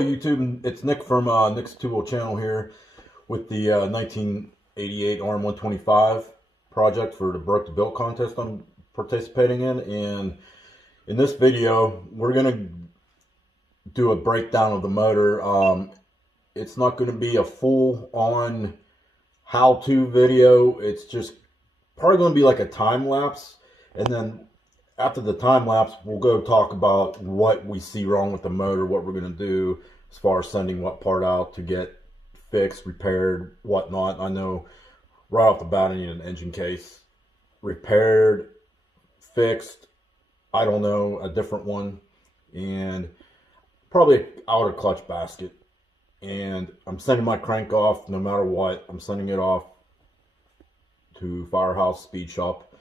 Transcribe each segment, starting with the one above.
Hello YouTube, it's Nick from Nick's Two-Wheel channel here with the 1988 RM125 project for the Broke the Built contest I'm participating in. And in this video, we're going to do a breakdown of the motor. It's not going to be a full-on how-to video. It's just probably going to be like a time-lapse. And then after the time-lapse, we'll go talk about what we see wrong with the motor, what we're going to do as far as sending what part out to get fixed, repaired, whatnot. I know right off the bat I need an engine case repaired, fixed, I don't know, a different one, and probably an outer clutch basket. And I'm sending my crank off no matter what. I'm sending it off to Firehouse Speed Shop.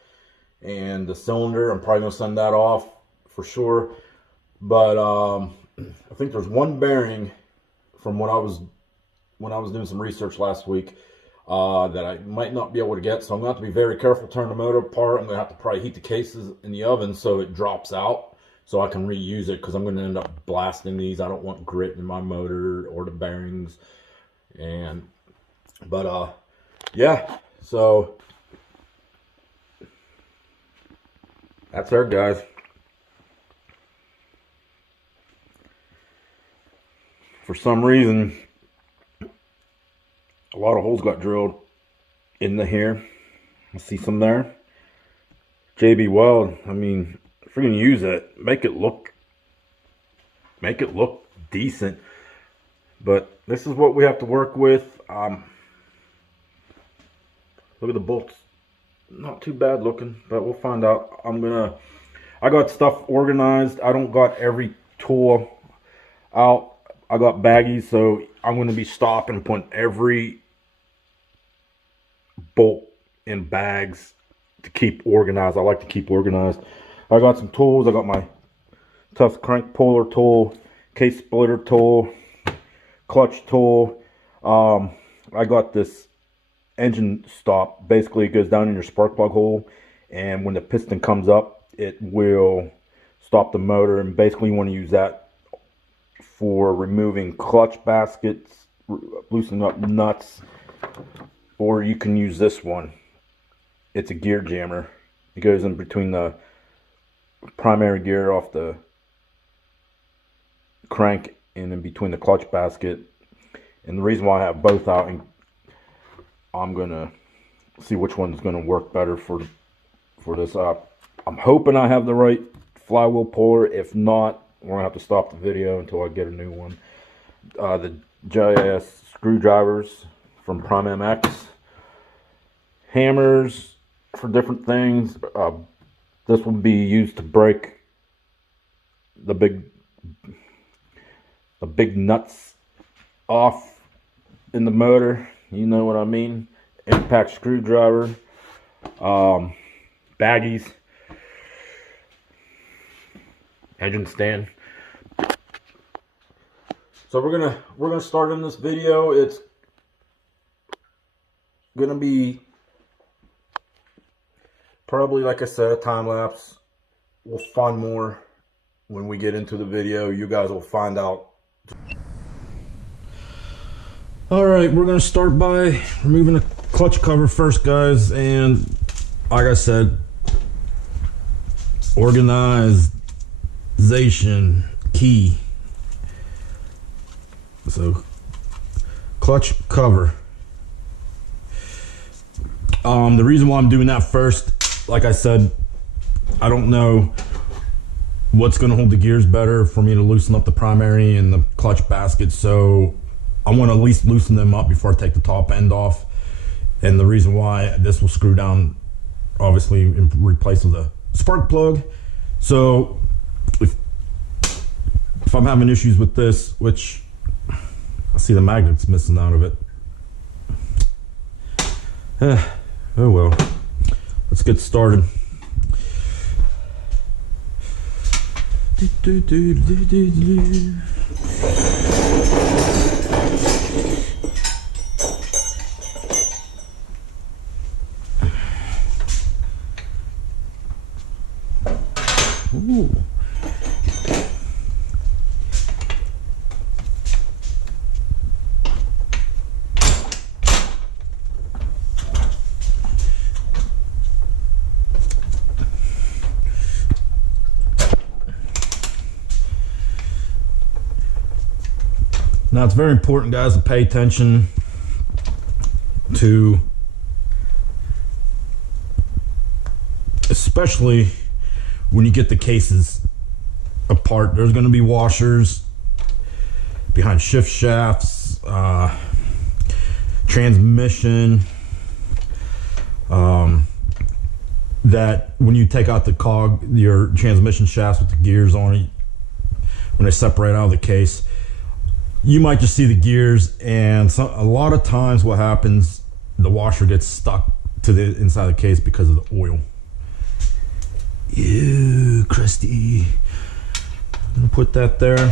And the cylinder, I'm probably going to send that off for sure. But I think there's one bearing from when I was doing some research last week that I might not be able to get. So I'm going to have to be very careful turning the motor apart. I'm going to have to probably heat the cases in the oven so it drops out, so I can reuse it, because I'm going to end up blasting these. I don't want grit in my motor or the bearings. But yeah, so that's her, guys. For some reason, a lot of holes got drilled in the here. I see some there. JB Weld, I mean, if you're gonna use it, make it look decent. But this is what we have to work with. Look at the bolts. Not too bad looking, but we'll find out. I got stuff organized. I don't got every tool out. I got baggies, so I'm going to be stopping and putting every bolt in bags to keep organized. I like to keep organized. I got some tools. I got my Tufts crank puller tool, case splitter tool, clutch tool. I got this engine stop. Basically, it goes down in your spark plug hole, and when the piston comes up, it will stop the motor. And basically, you want to use that for removing clutch baskets, loosening up nuts, or you can use this one. It's a gear jammer. It goes in between the primary gear off the crank and in between the clutch basket. And the reason why I have both out, and I'm gonna see which one's gonna work better for this. I'm hoping I have the right flywheel puller. If not, we're gonna have to stop the video until I get a new one. The JIS screwdrivers from Prime MX, hammers for different things. This will be used to break the big nuts off in the motor. You know what I mean. Impact screwdriver, baggies, engine stand. So we're gonna start in this video. It's gonna be probably, like I said, a time lapse. We'll find more when we get into the video. You guys will find out. Alright, we're going to start by removing the clutch cover first, guys. And like I said, organization key. So, clutch cover. The reason why I'm doing that first, like I said, I don't know what's going to hold the gears better for me to loosen up the primary and the clutch basket. So I want to at least loosen them up before I take the top end off. And the reason why, this will screw down, obviously, in replace of the spark plug. So if I'm having issues with this, which I see the magnets missing out of it. Oh well. Let's get started. Ooh. Now it's very important, guys, to pay attention to, especially when you get the cases apart. There's going to be washers behind shift shafts, transmission, that when you take out the cog, your transmission shafts with the gears on it, when they separate out of the case, you might just see the gears, and a lot of times what happens, the washer gets stuck to the inside of the case because of the oil. Ew, crusty. I'm gonna put that there.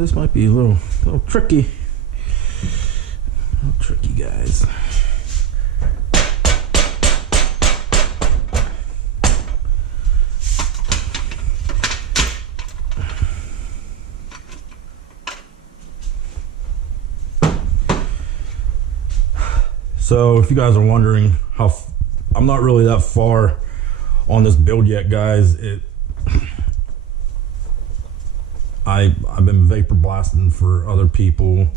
This might be a little tricky. A little tricky, guys. So if you guys are wondering how, I'm not really that far on this build yet, guys. I've been vapor blasting for other people,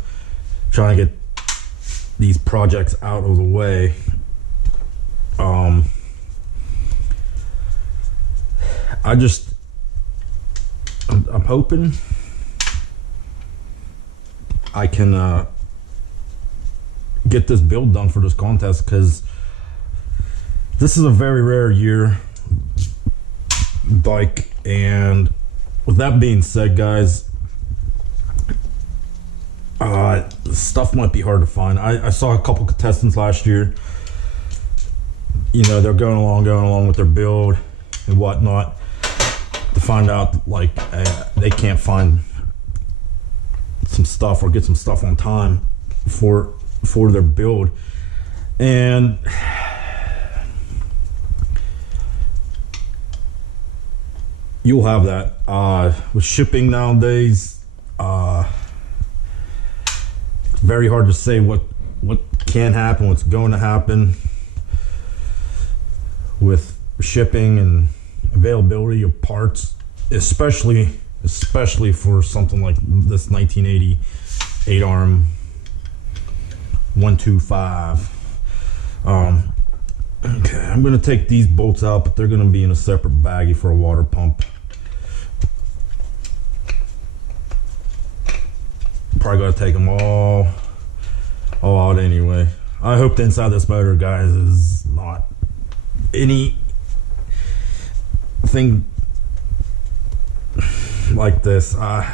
trying to get these projects out of the way. I'm hoping I can get this build done for this contest, because this is a very rare year bike. And with that being said, guys, stuff might be hard to find. I saw a couple contestants last year, you know, they're going along with their build and whatnot, to find out like they can't find some stuff or get some stuff on time for their build. And you'll have that with shipping nowadays. It's very hard to say what can happen, what's going to happen with shipping and availability of parts, especially for something like this 1988 ARM 125. Okay, I'm gonna take these bolts out, but they're gonna be in a separate baggie for a water pump. Probably gotta take them all out anyway. I hope the inside of this motor, guys, is not anything like this. Because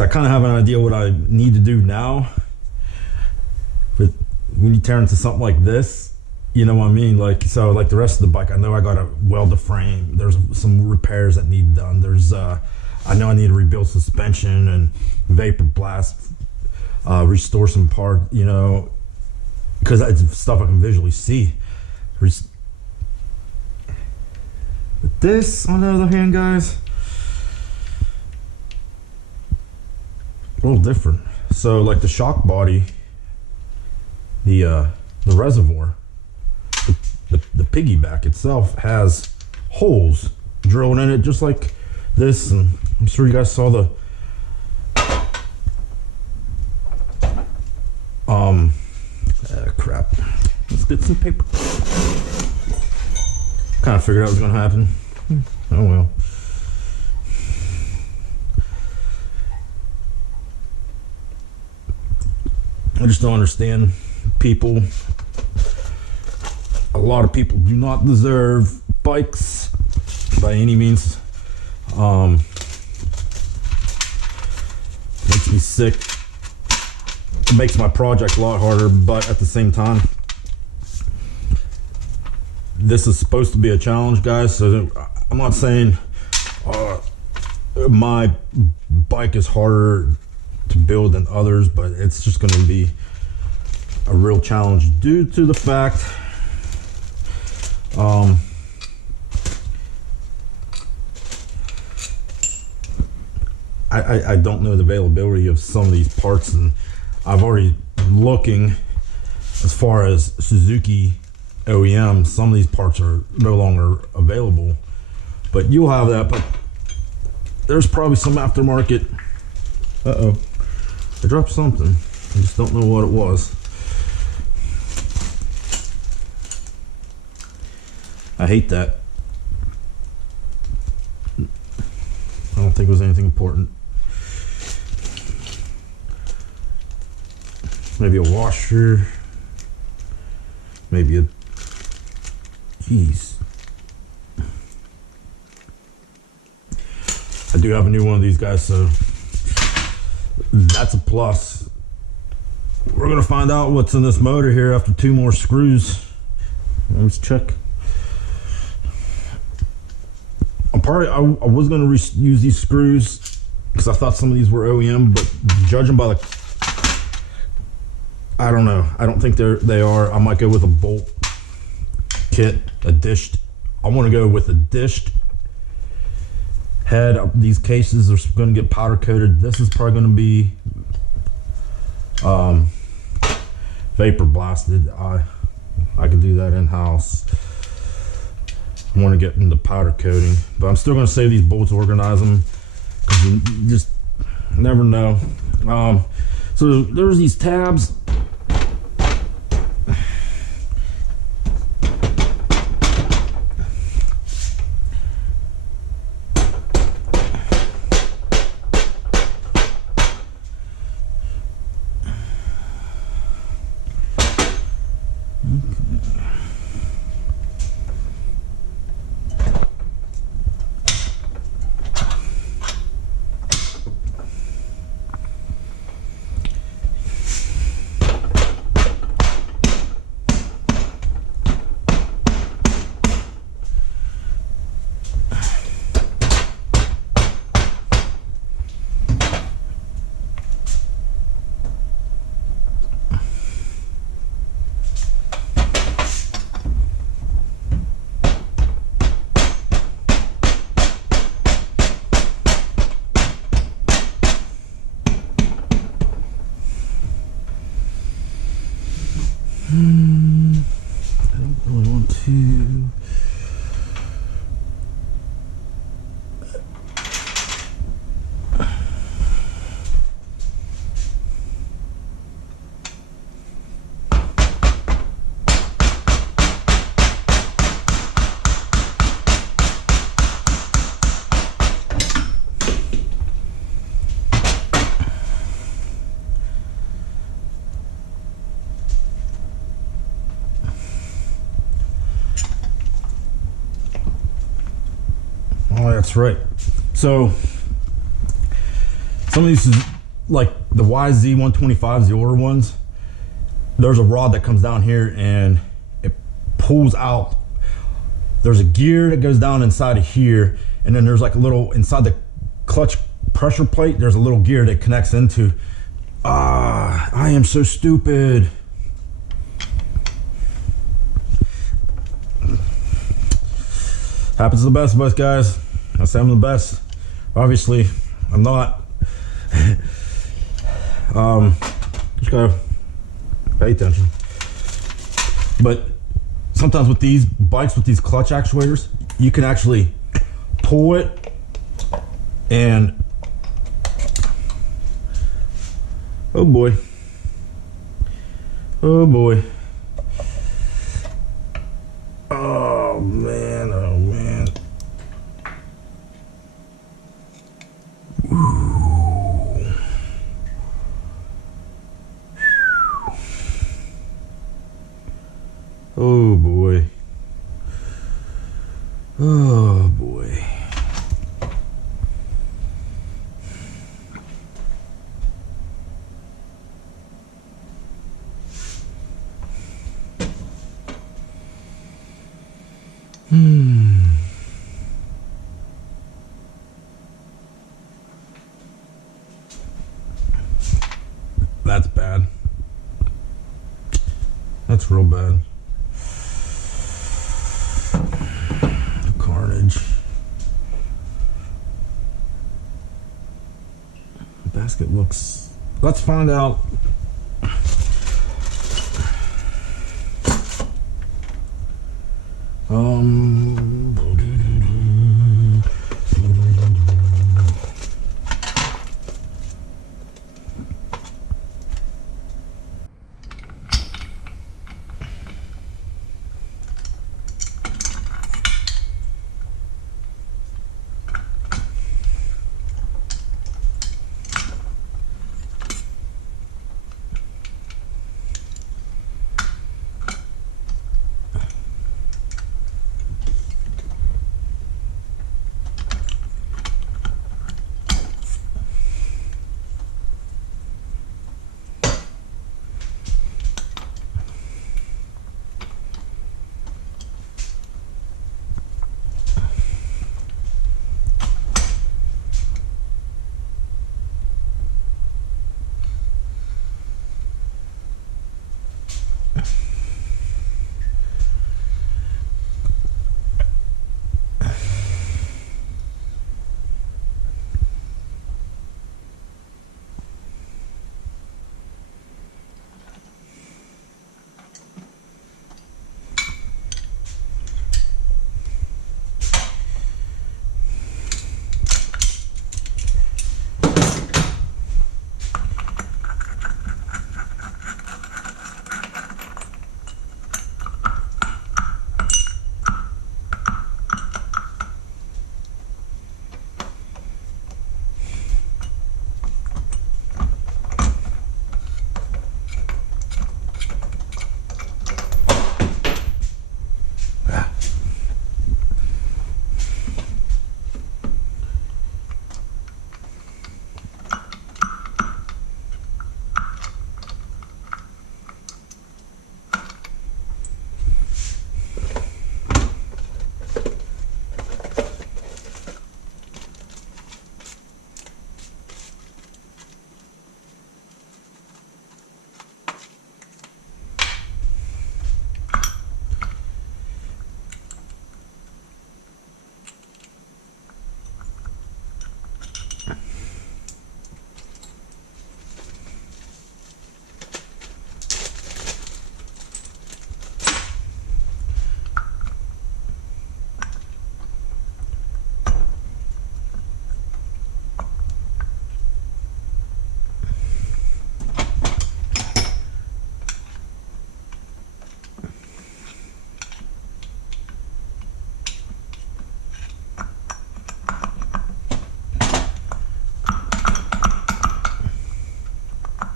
I kind of have an idea what I need to do now. But when you turn into something like this, you know what I mean? Like, so like the rest of the bike, I know I gotta weld the frame. There's some repairs that need done. There's I know I need to rebuild suspension and vapor blast, restore some part, you know, because it's stuff I can visually see. But this, on the other hand, guys, a little different. So like the shock body, the reservoir, the piggyback itself has holes drilled in it, just like this. And I'm sure you guys saw the crap. Let's get some paper. Kind of figured out what was gonna happen. Oh well. I just don't understand people. A lot of people do not deserve bikes by any means. Makes me sick. It makes my project a lot harder, but at the same time, this is supposed to be a challenge, guys. So I'm not saying my bike is harder to build than others, but it's just going to be a real challenge due to the fact I don't know the availability of some of these parts, and I've already looking as far as Suzuki OEM. Some of these parts are no longer available, but you'll have that. But there's probably some aftermarket. Uh-oh, I dropped something. I just don't know what it was. I hate that. I don't think it was anything important. Maybe a washer. Maybe a... Jeez. I do have a new one of these guys, so that's a plus. We're gonna find out what's in this motor here after 2 more screws. Let's check. I was gonna use these screws because I thought some of these were OEM, but judging by the, I don't know. I don't think they are. I might go with a bolt kit, a dished. I want to go with a dished head. These cases are going to get powder coated. This is probably going to be vapor blasted. I can do that in house. I want to get into powder coating, but I'm still going to save these bolts, organize them, because you just never know. So there's these tabs. I don't really want to. Oh, that's right. So some of these, like the YZ125s, the older ones, there's a rod that comes down here and it pulls out. There's a gear that goes down inside of here, and then there's like a little, inside the clutch pressure plate, there's a little gear that connects into. I am so stupid. Happens to the best of us, guys. I say I'm the best. Obviously, I'm not. Just gotta pay attention. But sometimes with these bikes, with these clutch actuators, you can actually pull it and, oh boy. Oh boy. Oh man, oh man. Ooh. Oh boy. Oh boy. That's bad. That's real bad. Carnage. gasket looks. Let's find out.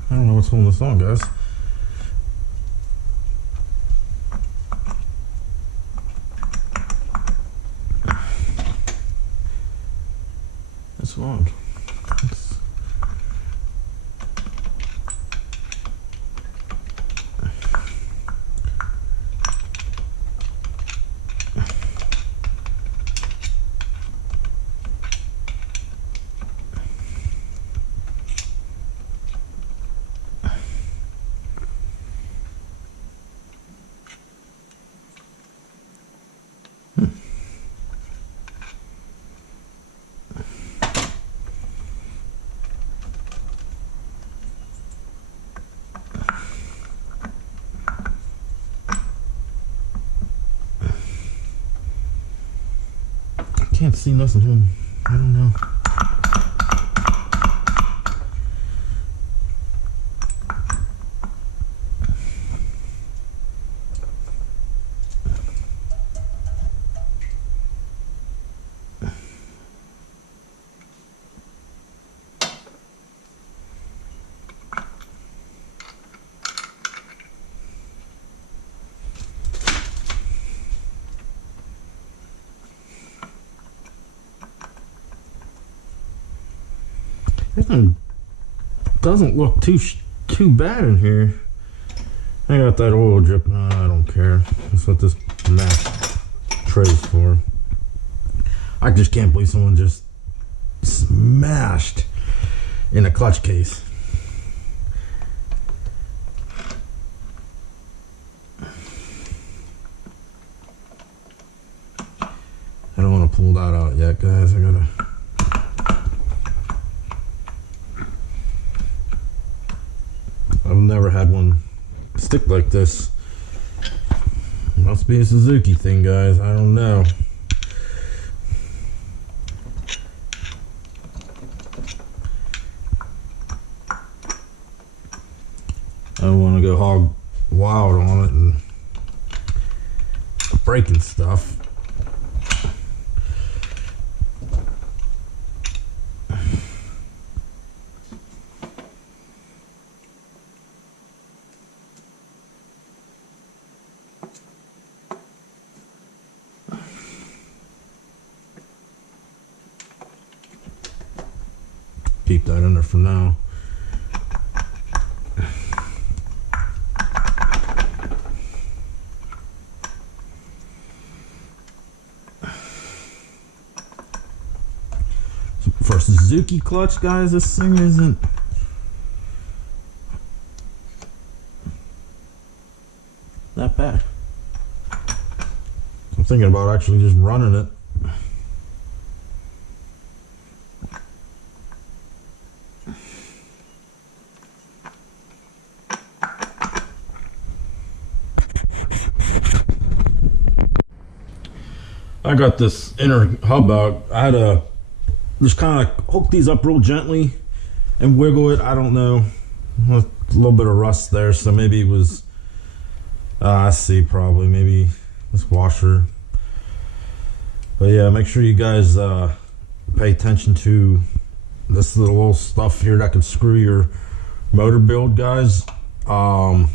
I don't know what's holding this on, guys. It's wrong. Can't see nothing. I don't know. Everything doesn't look too bad in here. I got that oil drip. I don't care. That's what this mat tray's for. I just can't believe someone just smashed in a clutch case. I don't want to pull that out yet, guys. I gotta. never had one stick like this. Must be a Suzuki thing, guys. I don't know. I don't want to go hog wild on it and breaking stuff. Keep that in there for now. For a Suzuki clutch, guys, this thing isn't that bad. I'm thinking about actually just running it. I got this inner hub out. I had to just kind of hook these up real gently and wiggle it. I don't know. A little bit of rust there, so maybe it was, I see, probably. Maybe this washer. But yeah, make sure you guys pay attention to this little stuff here that can screw your motor build, guys. Don't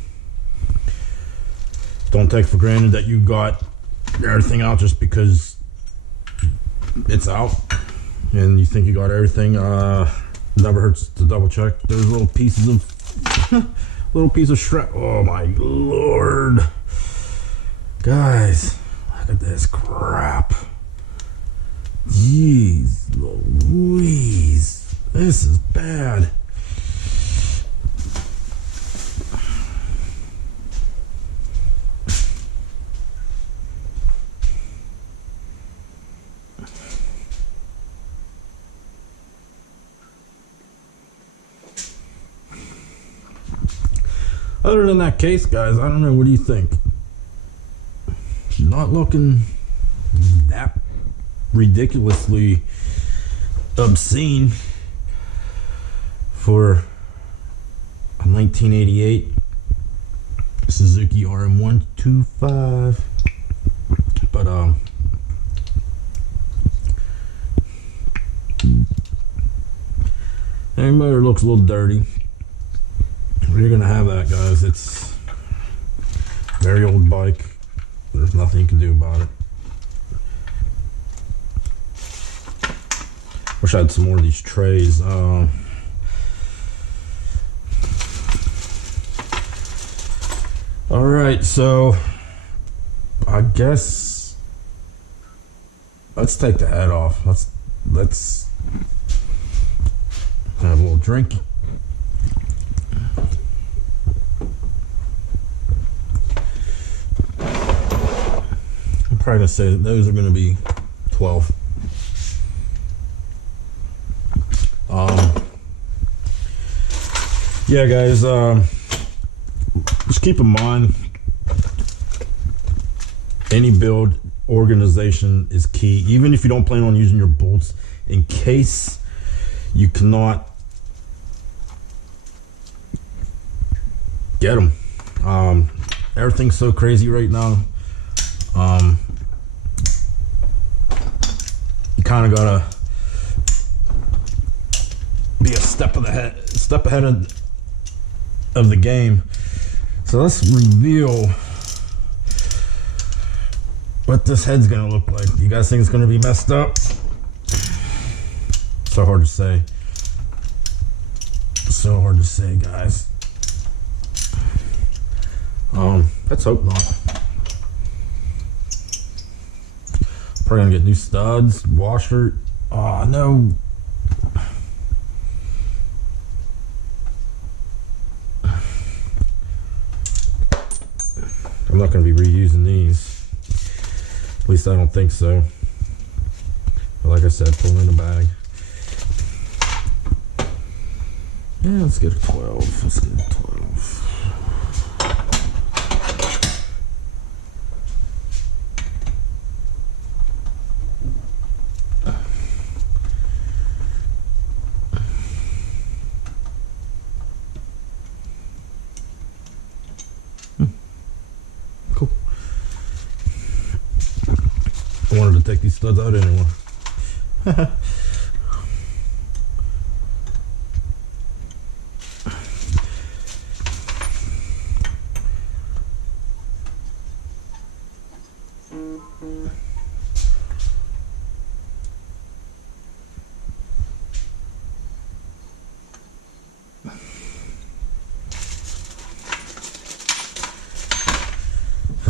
take for granted that you got everything out just because it's out and you think you got everything. Never hurts to double check. There's little pieces of little piece of strap. Oh my lord, guys, look at this crap. Jeez Louise, this is bad. Other than that case, guys, I don't know. What do you think? It's not looking that ridiculously obscene for a 1988 Suzuki RM125. But the motor looks a little dirty. You're gonna have that, guys. It's a very old bike. There's nothing you can do about it. Wish I had some more of these trays. All right, so I guess let's take the head off. Let's have a little drink. Probably gonna say that those are gonna be 12. Yeah, guys, just keep in mind, any build organization is key. Even if you don't plan on using your bolts, in case you cannot get them. Everything's so crazy right now. You kind of gotta be a step ahead of the game. So let's reveal what this head's gonna look like. You guys think it's gonna be messed up? So hard to say. So hard to say, guys. Let's hope not. Probably gonna get new studs, washer. Oh no. I'm not gonna be reusing these. At least I don't think so. But like I said, pull in a bag. Yeah, let's get a 12. Let's get a 12. take these studs out anymore.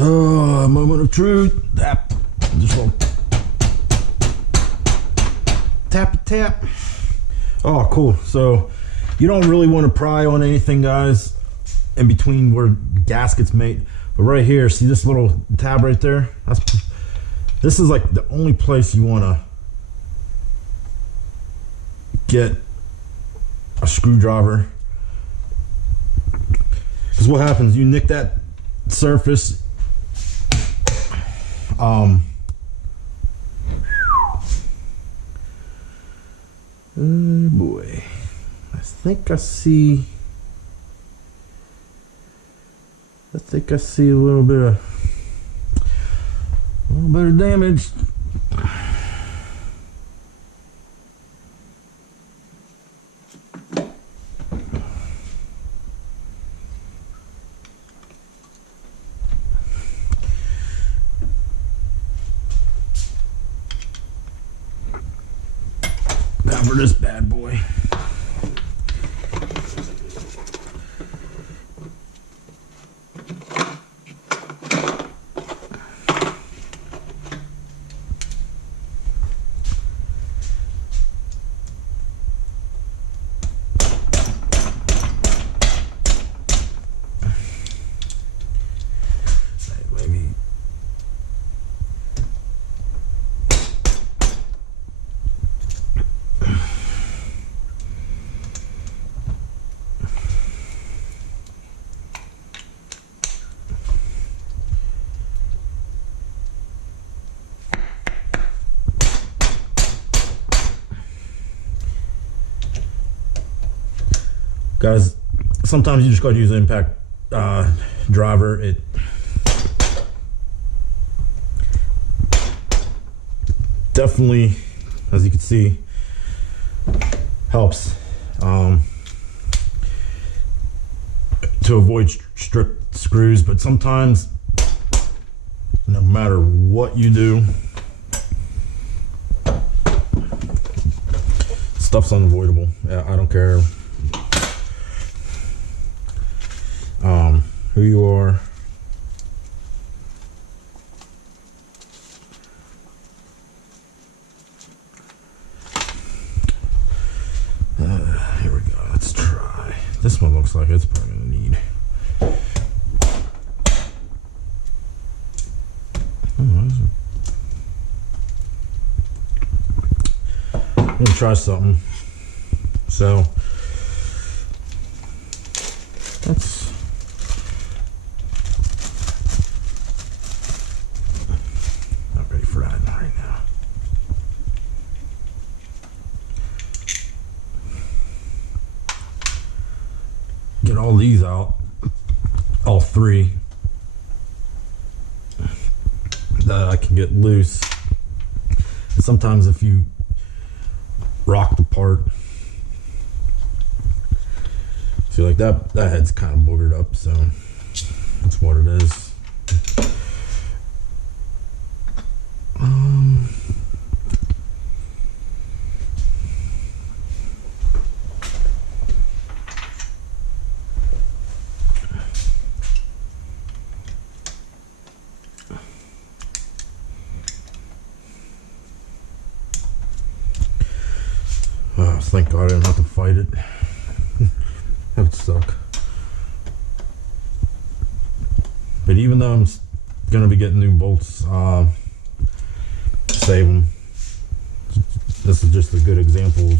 Oh, moment of truth. Tap. Just little tap tap. Oh, cool. So you don't really want to pry on anything, guys, in between where gaskets mate. But right here, see this little tab right there? This is like the only place you want to get a screwdriver. Because what happens, you nick that surface. Oh boy, I think I see a little bit of damage. Cover this bad boy. Guys, sometimes you just gotta use an impact driver. It definitely, as you can see, helps to avoid stripped screws. But sometimes, no matter what you do, stuff's unavoidable. Yeah, I don't care who you are. Here we go. Let's try. This one looks like it's probably gonna need. I'm gonna try something. So that's. Get all these out, all three, that I can get loose. And sometimes if you rock the part, see, like that head's kind of boogered up, so that's what it is. Thank God I didn't have to fight it. That would suck. But even though I'm gonna be getting new bolts, save them. This is just a good example of.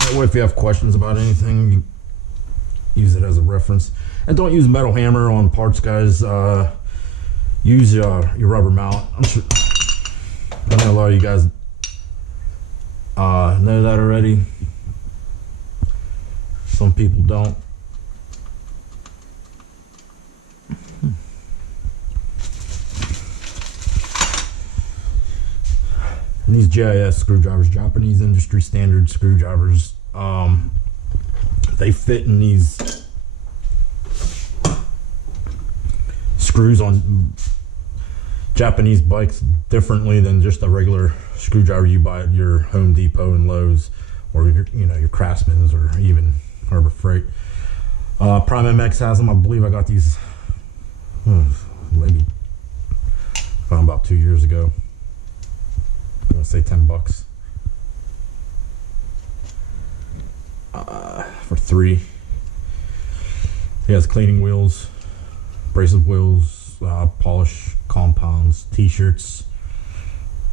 That way, if you have questions about anything, you use it as a reference. And don't use metal hammer on parts, guys. Use your rubber mallet. I'm sure. I know a lot of you guys know that already. Some people don't. GIS screwdrivers, Japanese industry standard screwdrivers. They fit in these screws on Japanese bikes differently than just a regular screwdriver you buy at your Home Depot and Lowe's, or your Craftsman's, or even Harbor Freight. Prime MX has them. I believe I got these maybe found about 2 years ago. I'm gonna say $10 for 3. He has cleaning wheels, abrasive wheels, polish compounds, t-shirts.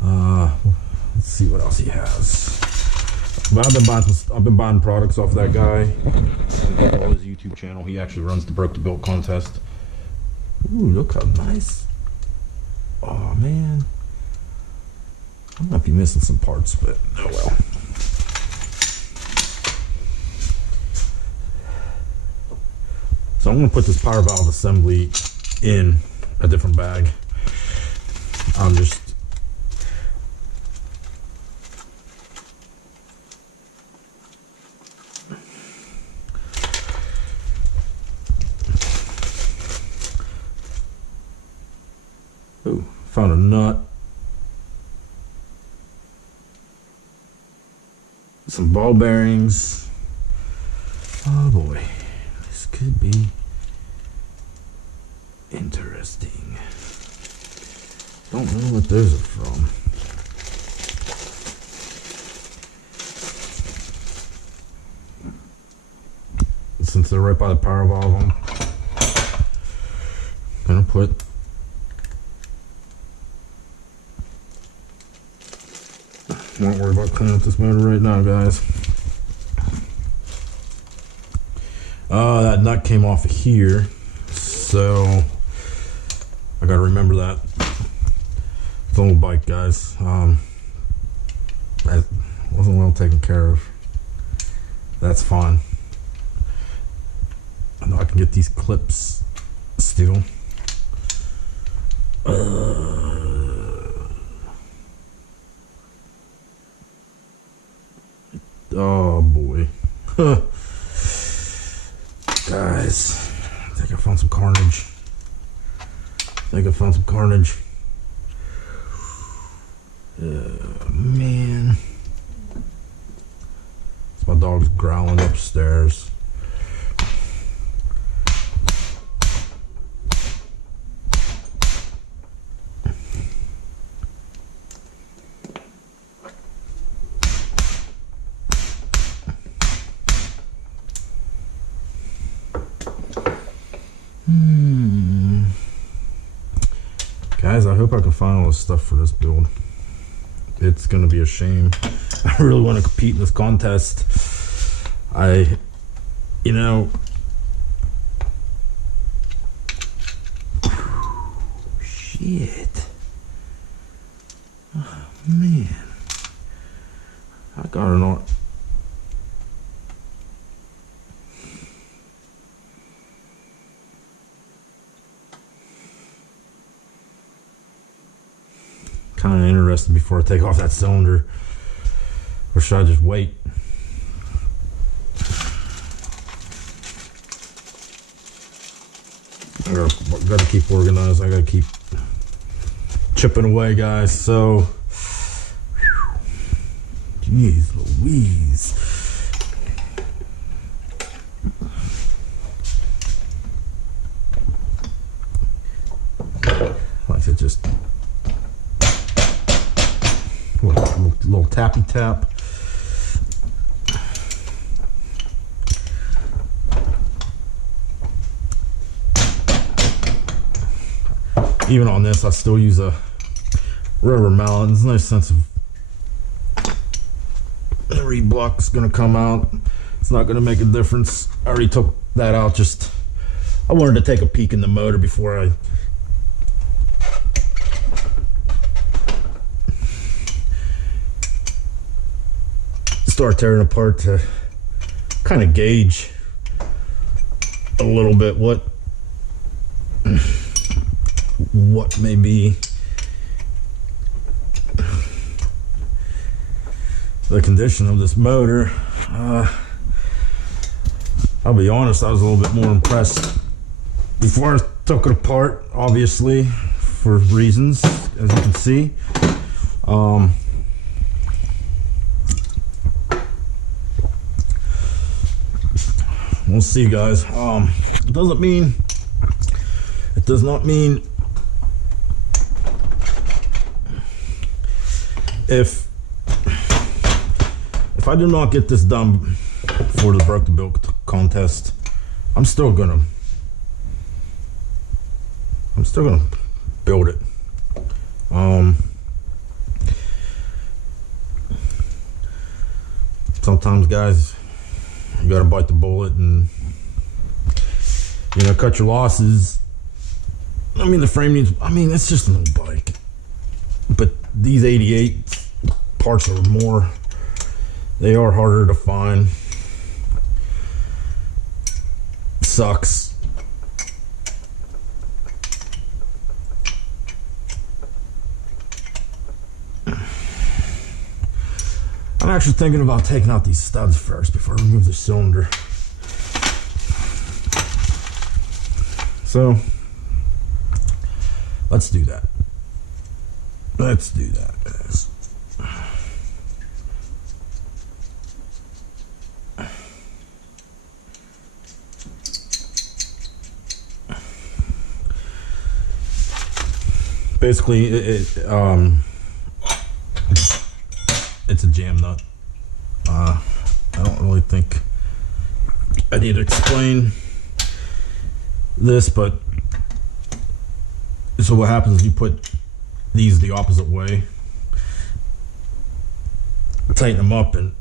Let's see what else he has. But I've been buying products off that guy. All his YouTube channel. He actually runs the Broke the Built contest. Ooh, look how nice. Oh man, I might be missing some parts, but oh well. So I'm gonna put this power valve assembly in a different bag. I'm just found a nut, some ball bearings. Oh boy, this could be interesting. Don't know what those are from. Since they're right by the power valve, I'm gonna put won't worry about cleaning up this motor right now, guys. That nut came off of here, so I gotta remember that. It's a little bike, guys. That wasn't well taken care of. That's fine. I know I can get these clips still. Oh boy. Guys, I think I found some carnage. Man. It's my dog's growling upstairs. Guys, I hope I can find all this stuff for this build. It's gonna be a shame. I really want to compete in this contest. Shit. Oh man, I gotta not. Kind of interested before I take off that cylinder, or should I just wait? I gotta keep organized. I gotta keep chipping away, guys. So, jeez Louise. Like it just. Little tappy tap. Even on this, I still use a rubber mallet. There's no sense of the reed block's gonna come out. It's not gonna make a difference. I already took that out. I wanted to take a peek in the motor before I start tearing apart, to kind of gauge a little bit what may be the condition of this motor, I'll be honest, I was a little bit more impressed before I took it apart, obviously, for reasons, as you can see. We'll see, guys. It does not mean if I do not get this done for the Broke the Built contest, I'm still gonna build it. Sometimes, guys, you gotta bite the bullet and, you know, cut your losses. I mean, the frame needs, I mean, it's just a little bike, but these 88 parts are more, they are harder to find. Sucks. I'm actually thinking about taking out these studs first before I remove the cylinder. So let's do that. Let's do that, guys. Basically, it's a jam nut. I don't really think I need to explain this, but so what happens is you put these the opposite way, tighten them up, and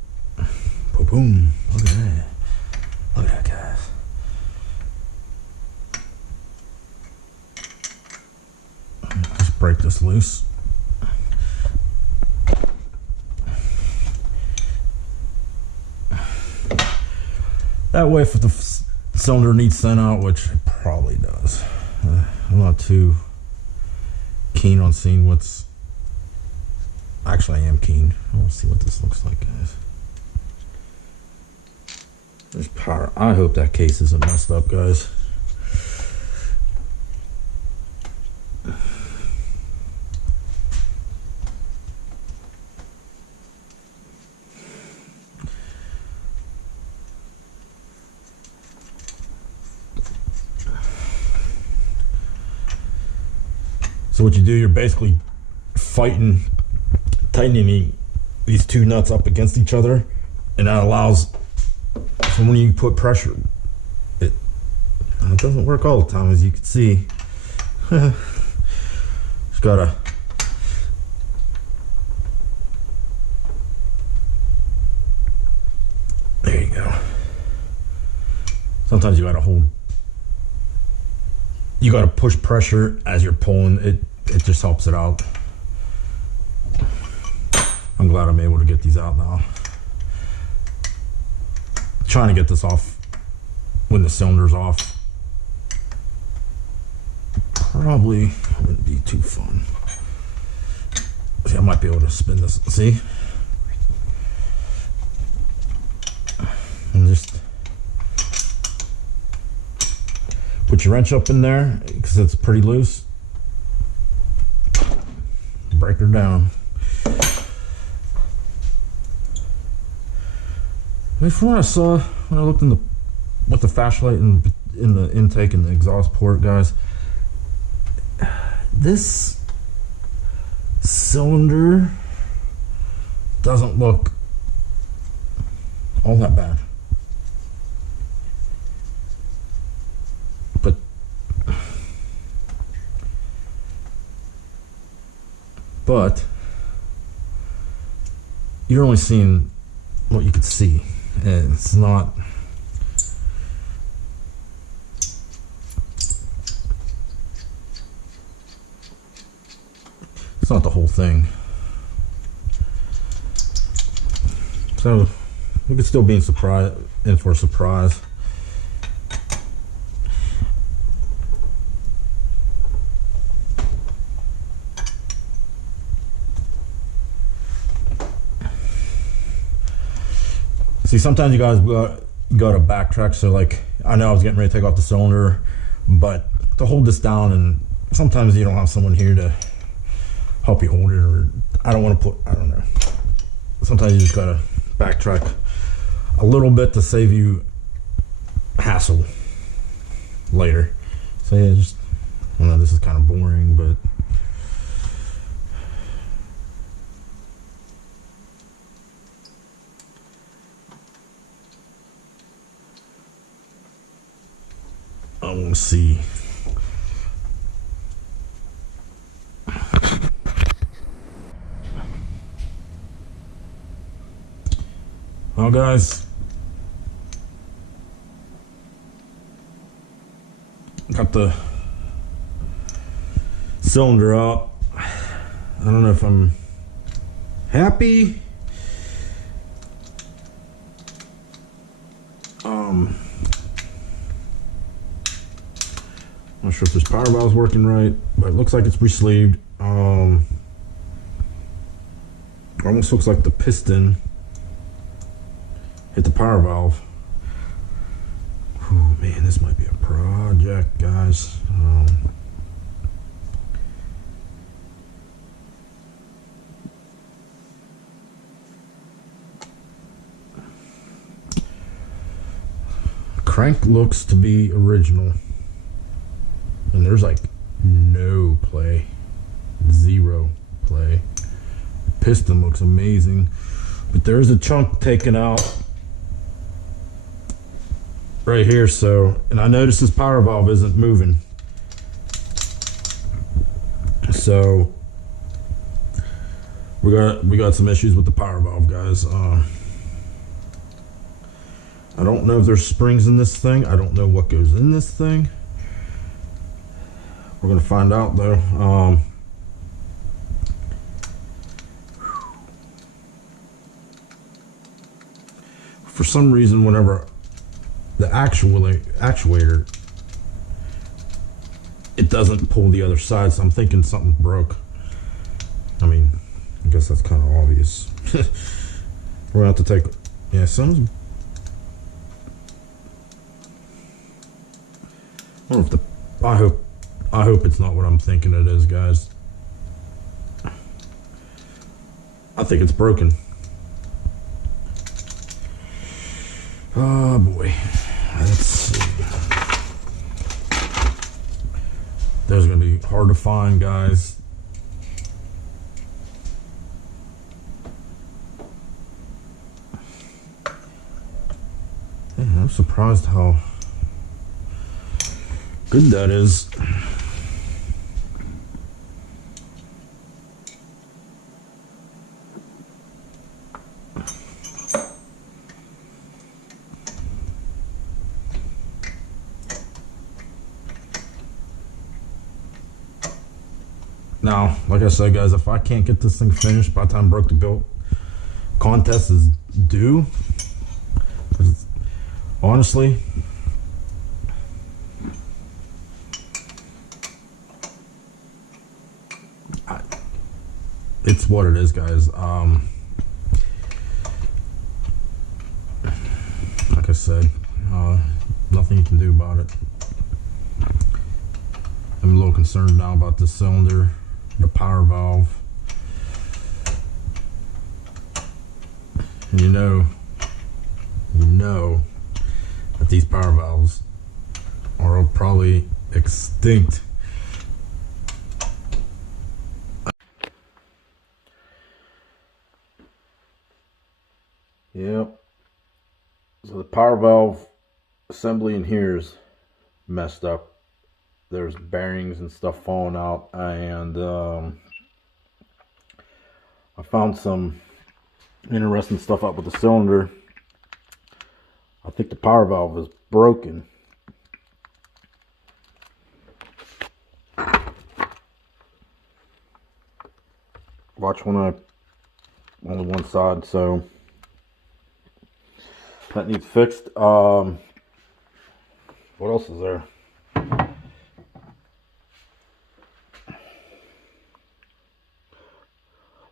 boom! Look at that! Look at that, guys! Just break this loose. That way, if the cylinder needs sent out, which it probably does, I'm not too keen on seeing what's. Actually, I am keen. I want to see what this looks like, guys. There's power. I hope that case isn't messed up, guys. So what you do, you're basically tightening these two nuts up against each other, and that allows, so when you put pressure, it doesn't work all the time, as you can see. Just gotta, there you go. Sometimes you gotta hold, you gotta push pressure as you're pulling it. It just helps it out. I'm glad I'm able to get these out now. Trying to get this off when the cylinder's off probably wouldn't be too fun. See, I might be able to spin this. See? And just put your wrench up in there because it's pretty loose. Break her down. From what I saw when I looked in with the flashlight in the intake and the exhaust port, guys, this cylinder doesn't look all that bad. But you're only seeing what you could see, and it's not. It's not the whole thing. So we could still be in for a surprise. See, sometimes you guys go to backtrack. So like, I know I was getting ready to take off the cylinder, but to hold this down, and sometimes you don't have someone here to help you hold it, or I don't want to put, I don't know. Sometimes you just gotta backtrack a little bit to save you hassle later. So yeah, just, I know this is kind of boring, but I want to see. Well, guys, got the cylinder up. I don't know if I'm happy. Not sure if this power valve's working right, but it looks like it's re-sleeved. Almost looks like the piston hit the power valve. Oh man, this might be a project, guys. Crank looks to be original, and there's like no play, zero play. Piston looks amazing, but there's a chunk taken out right here. So, and I noticed this power valve isn't moving. So we got some issues with the power valve, guys. I don't know if there's springs in this thing. I don't know what goes in this thing. We're gonna find out though. For some reason, whenever the actuator, it doesn't pull the other side, so I'm thinking something broke. I mean, I guess that's kind of obvious. We're gonna have to take, yeah, some. I don't know if I hope it's not what I'm thinking it is, guys. I think it's broken. Oh boy. Let's see. Those are gonna be hard to find, guys. Yeah, I'm surprised how good that is. Now, like I said, guys, if I can't get this thing finished by the time Broke the Built contest is due, honestly, it's what it is, guys. Like I said, nothing you can do about it. I'm a little concerned now about this cylinder, the power valve. And you know that these power valves are probably extinct. Yep. So the power valve assembly in here is messed up. There's bearings and stuff falling out, and I found some interesting stuff out with the cylinder. I think the power valve is broken. Watch when I only one side, so that needs fixed. What else is there?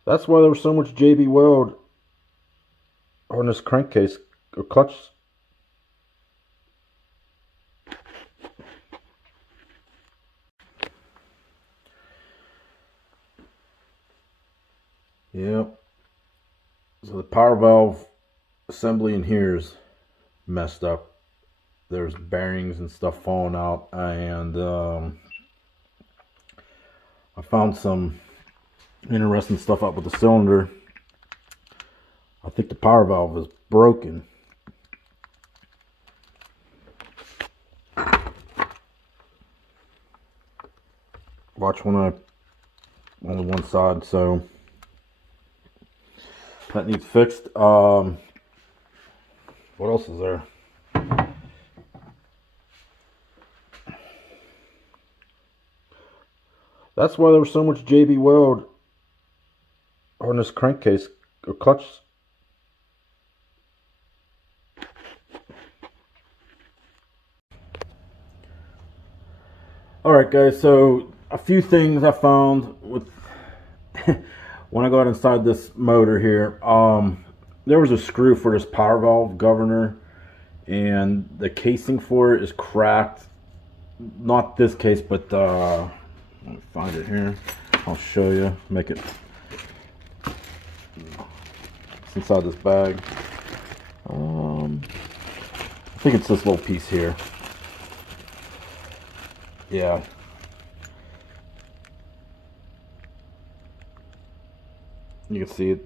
That's why there was so much JB Weld on this crankcase or clutch. Yep. So the power valve assembly in here is messed up. There's bearings and stuff falling out, and I found some interesting stuff up with the cylinder. I think the power valve is broken. Watch when I only one side, so that needs fixed. What else is there? That's why there was so much JB Weld on this crankcase or clutch. Alright guys, so a few things I found with when I got inside this motor here. There was a screw for this power valve governor, and the casing for it is cracked. Not this case, but let me find it here. I'll show you. Make it. It's inside this bag. I think it's this little piece here. Yeah. You can see it.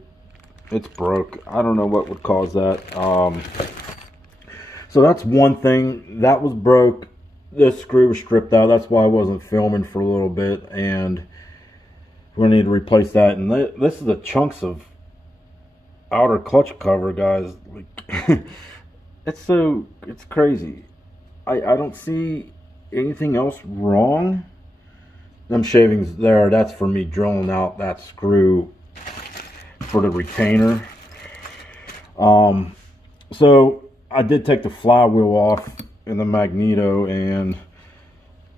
It's broke. I don't know what would cause that. So that's one thing. That was broke. This screw was stripped out. That's why I wasn't filming for a little bit. And we're going to need to replace that. And this is the chunks of outer clutch cover, guys. Like, it's crazy. I don't see anything else wrong. Them shavings there, that's for me drilling out that screw for the retainer. So I did take the flywheel off in the magneto, and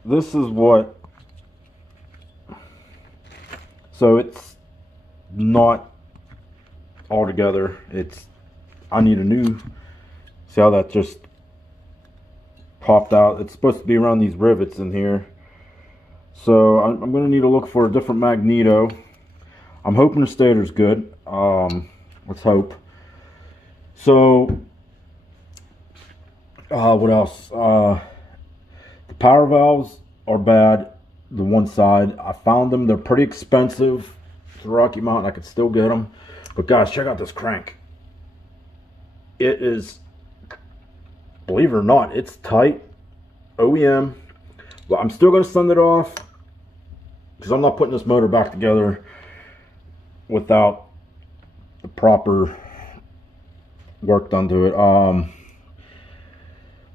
this is what, so it's not all together. I need a new, see how that just popped out. It's supposed to be around these rivets in here, so I'm going to need to look for a different magneto. I'm hoping the stator's good. Let's hope. So what else? The power valves are bad. The one side, I found them. They're pretty expensive. It's a Rocky Mountain. I could still get them. But guys, check out this crank. It is, believe it or not, it's tight. OEM. But I'm still going to send it off because I'm not putting this motor back together without the proper work done to it.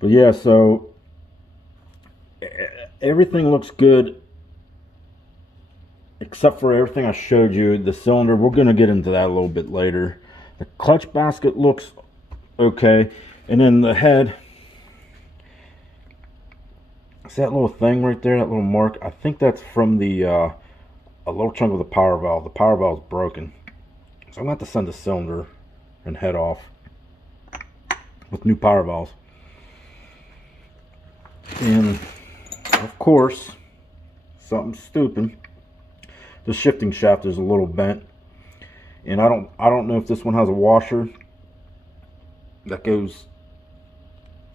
But yeah, so everything looks good except for everything I showed you. The cylinder, we're going to get into that a little bit later. The clutch basket looks okay, and then the head, see that little thing right there, that little mark? I think that's from the a little chunk of the power valve. The power valve's broken, so I'm going to have to send the cylinder and head off with new power valves. And of course, something stupid, the shifting shaft is a little bent, and I don't know if this one has a washer that goes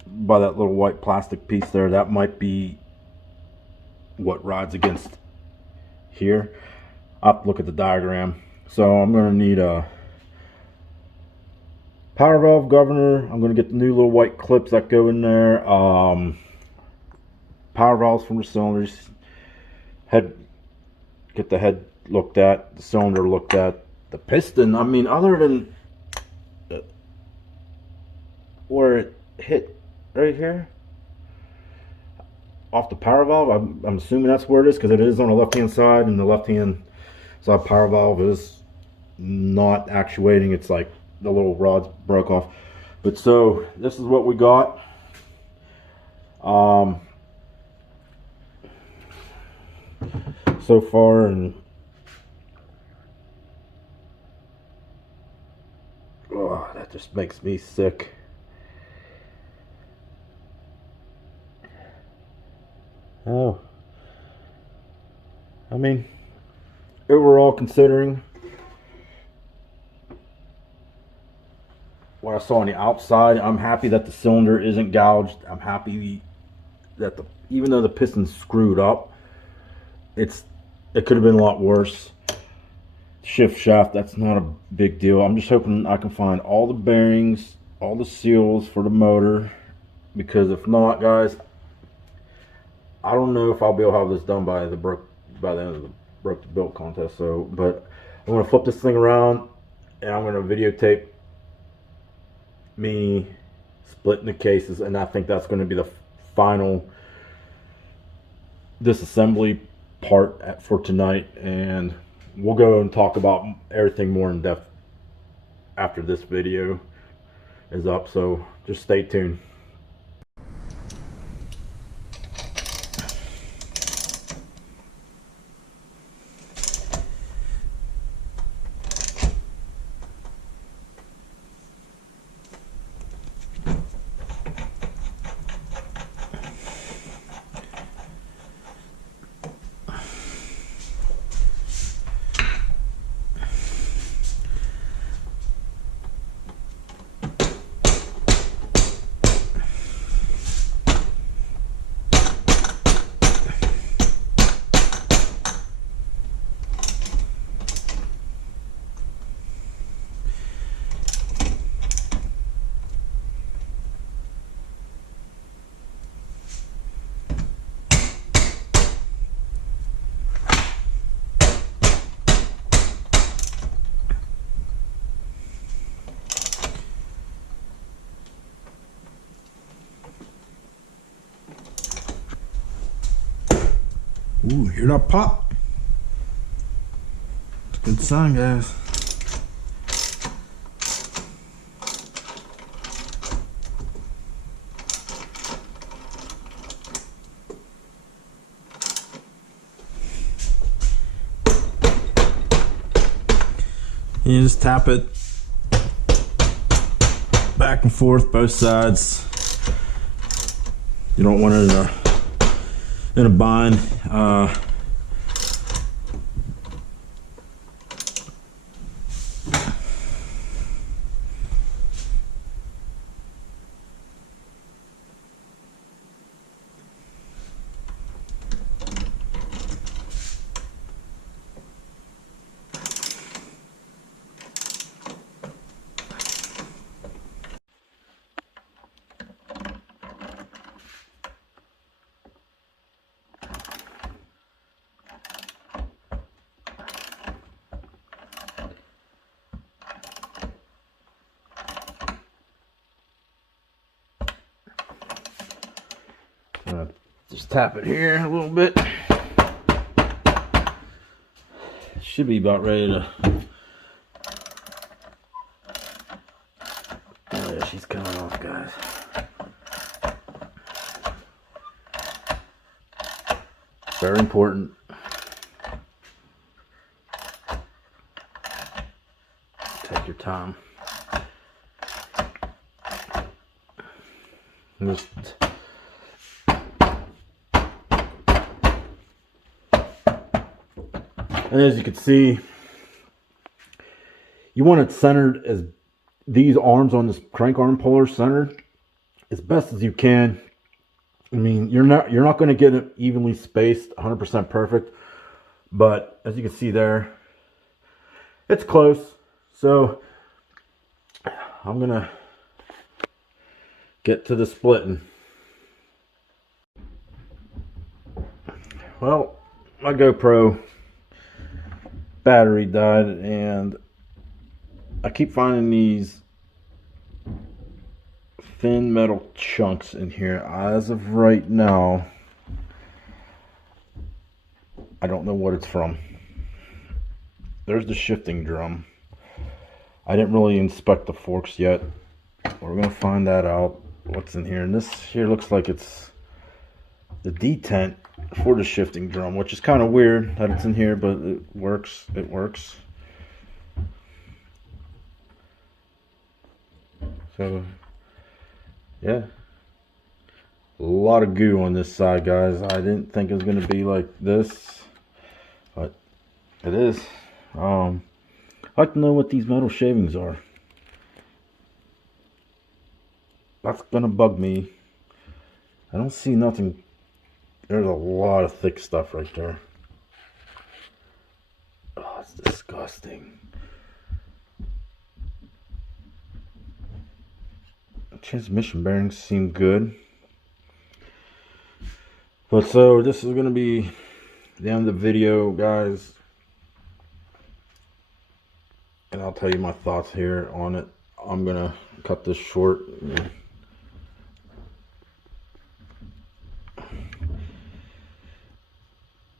by that little white plastic piece there. That might be what rides against here. I'll have to look at the diagram. So I'm going to need a power valve governor. I'm going to get the new little white clips that go in there. Power valves from the cylinders. Get the head looked at, the cylinder looked at, the piston. I mean, other than where it hit right here off the power valve, I'm assuming that's where it is, because it is on the left hand side, and the left hand side power valve is not actuating. It's like the little rods broke off. But so this is what we got. So far, and oh, that just makes me sick. I mean, overall, considering what I saw on the outside, I'm happy that the cylinder isn't gouged. I'm happy that even though the piston's screwed up, it could have been a lot worse. Shift shaft, that's not a big deal. I'm just hoping I can find all the bearings, all the seals for the motor, because if not, guys, I don't know if I'll be able to have this done by the end of the Broke the Built contest. So, but I'm gonna flip this thing around and I'm gonna videotape me splitting the cases, and I think that's going to be the final disassembly part for tonight, and we'll go and talk about everything more in depth after this video is up, so just stay tuned. Ooh, hear that pop? It's a good sign, guys. You just tap it back and forth, both sides. You don't want it in a bind. Just tap it here a little bit. Should be about ready to. Oh yeah, she's coming off, guys. Very important. Take your time. Just and as you can see, you want it centered as these arms on this crank arm puller centered as best as you can. I mean, you're not going to get it evenly spaced, 100% perfect, but as you can see there, it's close. So I'm gonna get to the splitting. Well, my GoPro battery died, and I keep finding these thin metal chunks in here. As of right now, I don't know what it's from. There's the shifting drum. I didn't really inspect the forks yet. We're gonna find that out, what's in here. And this here looks like it's the detent for the shifting drum, which is kind of weird that it's in here, but it works. It works. So yeah, a lot of goo on this side, guys. I didn't think it was going to be like this. It is. I'd like to know what these metal shavings are. That's gonna bug me. I don't see nothing. There's a lot of thick stuff right there. Oh, it's disgusting. Transmission bearings seem good. But so this is gonna be the end of the video, guys. And I'll tell you my thoughts here on it. I'm gonna cut this short.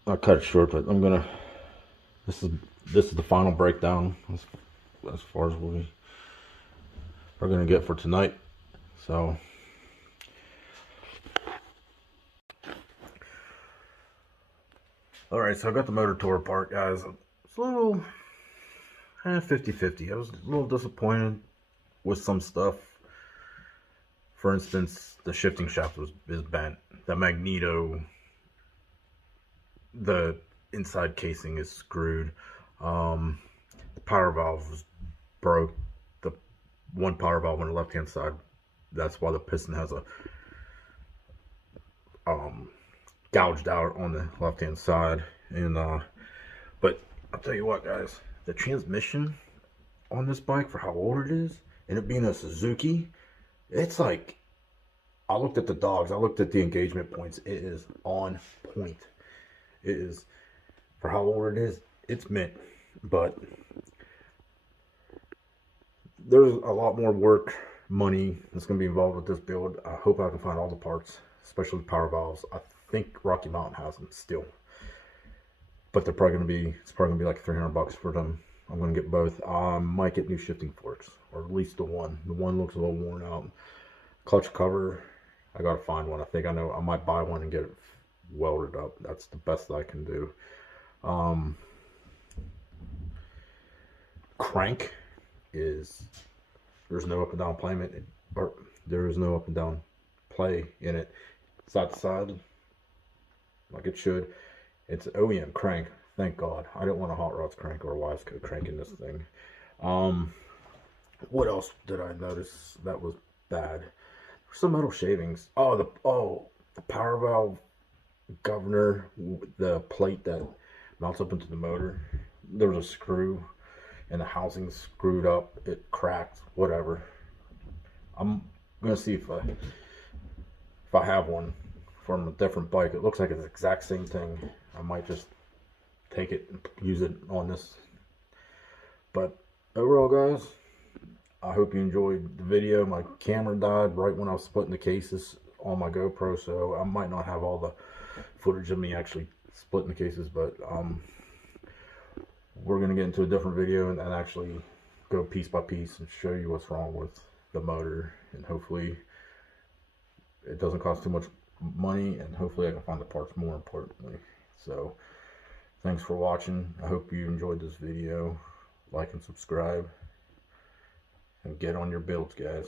I'll cut it short, but I'm gonna. This is the final breakdown as far as we are gonna get for tonight. So. Alright, so I got the motor tore apart, guys. It's a little 50-50. I was a little disappointed with some stuff. For instance, the shifting shaft is bent. The magneto, the inside casing is screwed. The power valve was broke. The one power valve on the left hand side, that's why the piston has a gouged out on the left hand side. And but I'll tell you what, guys, the transmission on this bike, for how old it is, and it being a Suzuki, it's like, I looked at the dogs, I looked at the engagement points, it is on point. It is, for how old it is, it's mint. But there's a lot more work, money that's going to be involved with this build. I hope I can find all the parts, especially the power valves. I think Rocky Mountain has them still, but they're probably going to be, it's probably going to be like $300 for them. I'm going to get both. I might get new shifting forks, or at least the one. The one looks a little worn out. Clutch cover, I got to find one. I think I know, I might buy one and get it welded up. That's the best I can do. Crank is, there's no up and down playment, or there is no up and down play in it, side to side, like it should. It's an OEM crank, thank God. I didn't want a Hot Rods crank or a Wiseco crank in this thing. What else did I notice that was bad? Some metal shavings. Oh, the power valve governor, the plate that mounts up into the motor, there was a screw and the housing screwed up, it cracked, whatever. I'm gonna see if I have one from a different bike. It looks like it's the exact same thing. I might just take it and use it on this. But overall, guys, I hope you enjoyed the video. My camera died right when I was splitting the cases on my GoPro, so I might not have all the footage of me actually splitting the cases, but we're going to get into a different video and actually go piece by piece and show you what's wrong with the motor, and hopefully it doesn't cost too much money, and hopefully I can find the parts, more importantly. So thanks for watching. I hope you enjoyed this video. Like and subscribe, and get on your builds, guys.